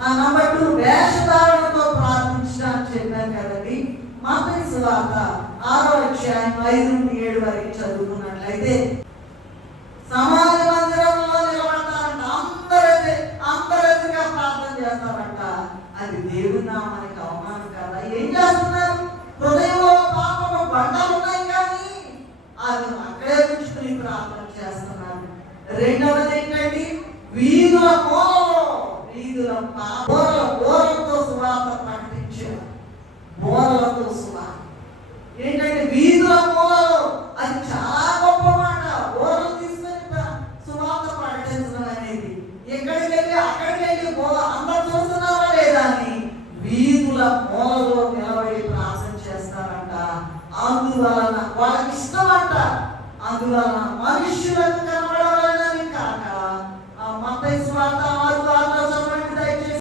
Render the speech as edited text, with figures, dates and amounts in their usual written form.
Number 2 వేషధారణతో ప్రార్థించడానికి చెప్పాను కదండి. మత్తయి సువార్త 6వ అధ్యాయం 5-7 వరకు చదువుకున్నట్లయితే సమాజ మందిరంలో నిలబడతారంట, అందరెదురుగా ప్రార్థన చేస్తారంట. అది దేవుని నామానికి అవమానం కదా. ఏం చేస్తున్నారు? హృదయంలో పాపము బండలు ఉన్నాయి కానీ అది అక్కడే కూర్చుని ప్రార్థన చేస్తున్నారు. రెండవది ఏంటండి? వీధుల బోరలతో సువార్త ప్రకటించారు. బోరలతో సువార్త ఏంటంటే